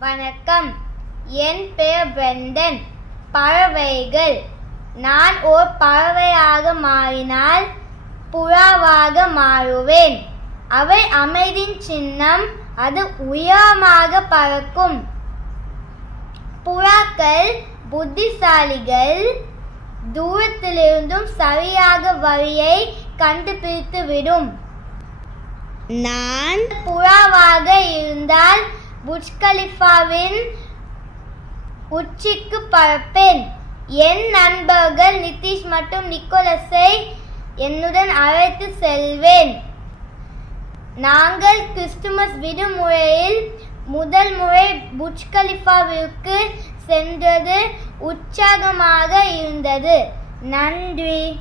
வணக்கம். என் பெயர் பிரெண்டன். பறவைகள். நான் ஓர் பறவையாக மாறினால் புறாவாக மாறுவேன். அவை அமைதியின் சின்னம். அது உயரமாக பறக்கும். புறாக்கள் புத்திசாலிகள். தூரத்திலிருந்தும் சரியாக வழியை கண்டுபிடித்து விடும். நான் புறாவாக இருந்தால் புர்ஜ் கலிஃபாவின் உச்சிக்கு பறப்பேன். என் நண்பர்கள் நிதிஷ் மற்றும் நிக்கோலஸை என்னுடன் அழைத்து செல்வேன். நாங்கள் கிறிஸ்துமஸ் விடுமுறையில் முதல் முறை புர்ஜ் கலிஃபாவிற்கு சென்றது உற்சாகமாக இருந்தது. நன்றி.